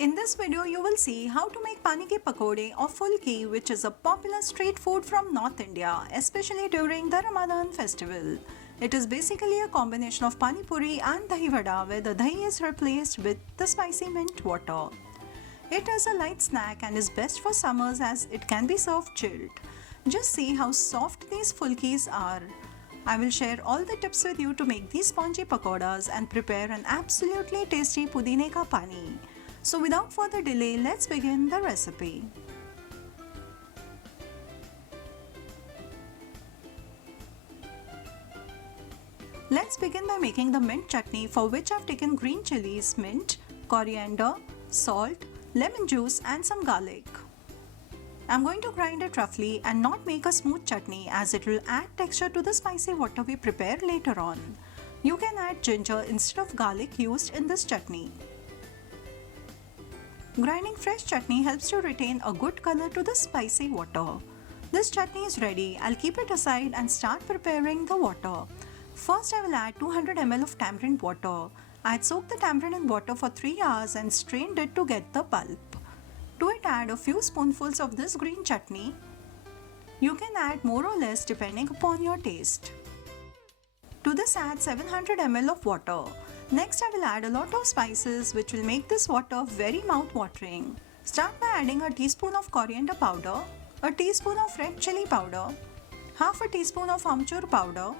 In this video, you will see how to make pani ke pakode or phulki, which is a popular street food from North India, especially during the Ramadan festival. It is basically a combination of pani puri and dahi vada, where the dahi is replaced with the spicy mint water. It is a light snack and is best for summers as it can be served chilled. Just see how soft these phulkis are. I will share all the tips with you to make these spongy pakodas and prepare an absolutely tasty pudine ka pani. So without further delay, let's begin the recipe. Let's begin by making the mint chutney, for which I've taken green chilies, mint, coriander, salt, lemon juice and some garlic. I'm going to grind it roughly and not make a smooth chutney, as it will add texture to the spicy water we prepare later on. You can add ginger instead of garlic used in this chutney. Grinding fresh chutney helps to retain a good color to the spicy water. This chutney is ready. I'll keep it aside and start preparing the water. First, I will add 200 ml of tamarind water. I had soaked the tamarind in water for 3 hours and strained it to get the pulp. To it, add a few spoonfuls of this green chutney. You can add more or less depending upon your taste. To this, add 700 ml of water. Next, I will add a lot of spices which will make this water very mouth-watering. Start by adding a teaspoon of coriander powder, a teaspoon of red chilli powder, half a teaspoon of Amchur powder,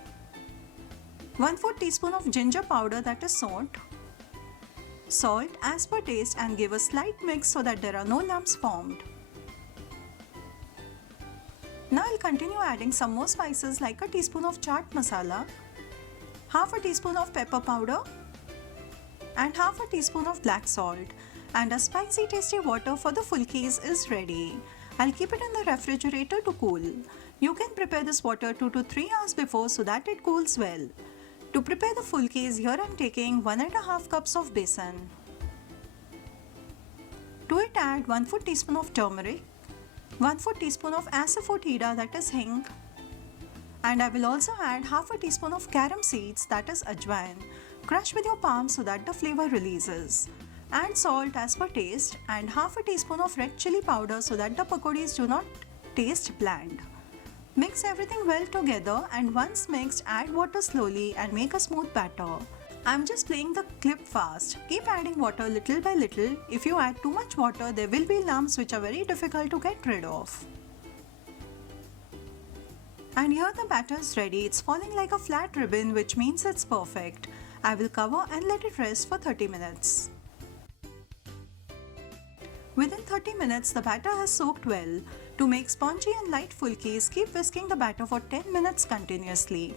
1/4 teaspoon of ginger powder that is soaked, salt as per taste, and give a slight mix so that there are no lumps formed. Now I'll continue adding some more spices like a teaspoon of chaat masala, half a teaspoon of pepper powder, and half a teaspoon of black salt, and a spicy tasty water for the phulkis is ready. I'll keep it in the refrigerator to cool. You can prepare this water 2 to 3 hours before so that it cools well. To prepare the phulkis, here I'm taking 1.5 cups of besan. To it, add 1/4 teaspoon of turmeric, 1/4 teaspoon of asafoetida, that is hing, and I will also add half a teaspoon of carom seeds, that is ajwain. Crush with your palm so that the flavor releases. Add salt as per taste and half a teaspoon of red chilli powder so that the pakodis do not taste bland. Mix everything well together, and once mixed, add water slowly and make a smooth batter. I'm just playing the clip fast. Keep adding water little by little. If you add too much water, there will be lumps which are very difficult to get rid of. And here the batter is ready. It's falling like a flat ribbon, which means it's perfect. I will cover and let it rest for 30 minutes. Within 30 minutes, the batter has soaked well. To make spongy and light phulkis, keep whisking the batter for 10 minutes continuously.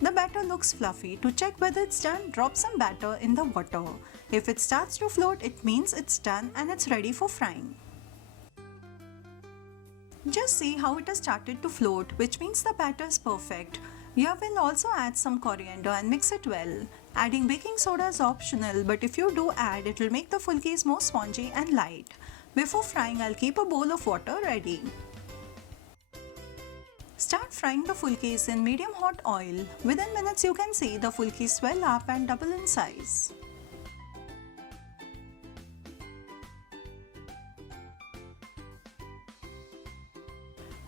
The batter looks fluffy. To check whether it's done, drop some batter in the water. If it starts to float, it means it's done and it's ready for frying. Just see how it has started to float, which means the batter is perfect. You will also add some coriander and mix it well. Adding baking soda is optional, but if you do add, it will make the phulkis more spongy and light. Before frying, I'll keep a bowl of water ready. Start frying the phulkis in medium hot oil. Within minutes, you can see the phulkis swell up and double in size.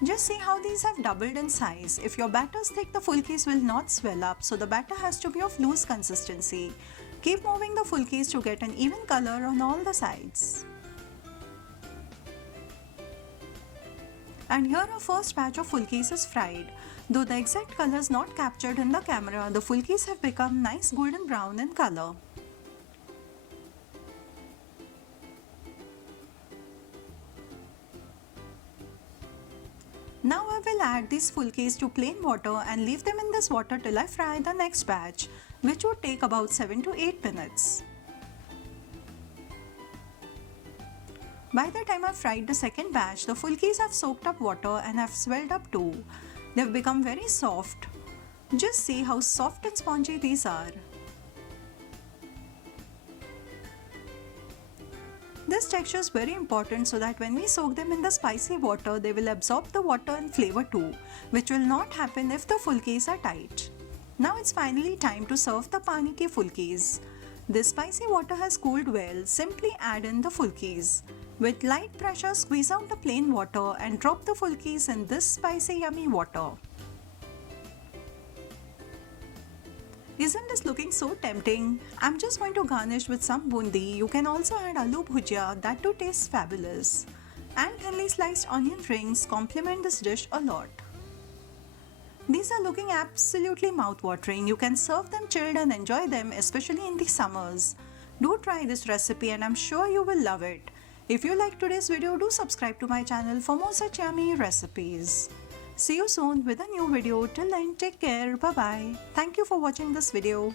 Just see how these have doubled in size. If your batter is thick, the phulkis will not swell up, so the batter has to be of loose consistency. Keep moving the phulkis to get an even color on all the sides. And here our first batch of phulkis is fried. Though the exact color is not captured in the camera, the phulkis have become nice golden brown in color. Now I will add these phulkis to plain water and leave them in this water till I fry the next batch, which would take about 7 to 8 minutes. By the time I've fried the second batch, the phulkis have soaked up water and have swelled up too. They've become very soft. Just see how soft and spongy these are. This texture is very important so that when we soak them in the spicy water, they will absorb the water and flavor too, which will not happen if the phulkis are tight. Now it's finally time to serve the pani ke phulkis. This spicy water has cooled well. Simply add in the phulkis. With light pressure, squeeze out the plain water and drop the phulkis in this spicy yummy water. Isn't this looking so tempting? I'm just going to garnish with some bundi. You can also add aloo bhujia, that too tastes fabulous. And thinly sliced onion rings complement this dish a lot. These are looking absolutely mouth-watering. You can serve them chilled and enjoy them, especially in the summers. Do try this recipe and I'm sure you will love it. If you like today's video, do subscribe to my channel for more such yummy recipes. See you soon with a new video. Till then, take care. Bye-bye. Thank you for watching this video.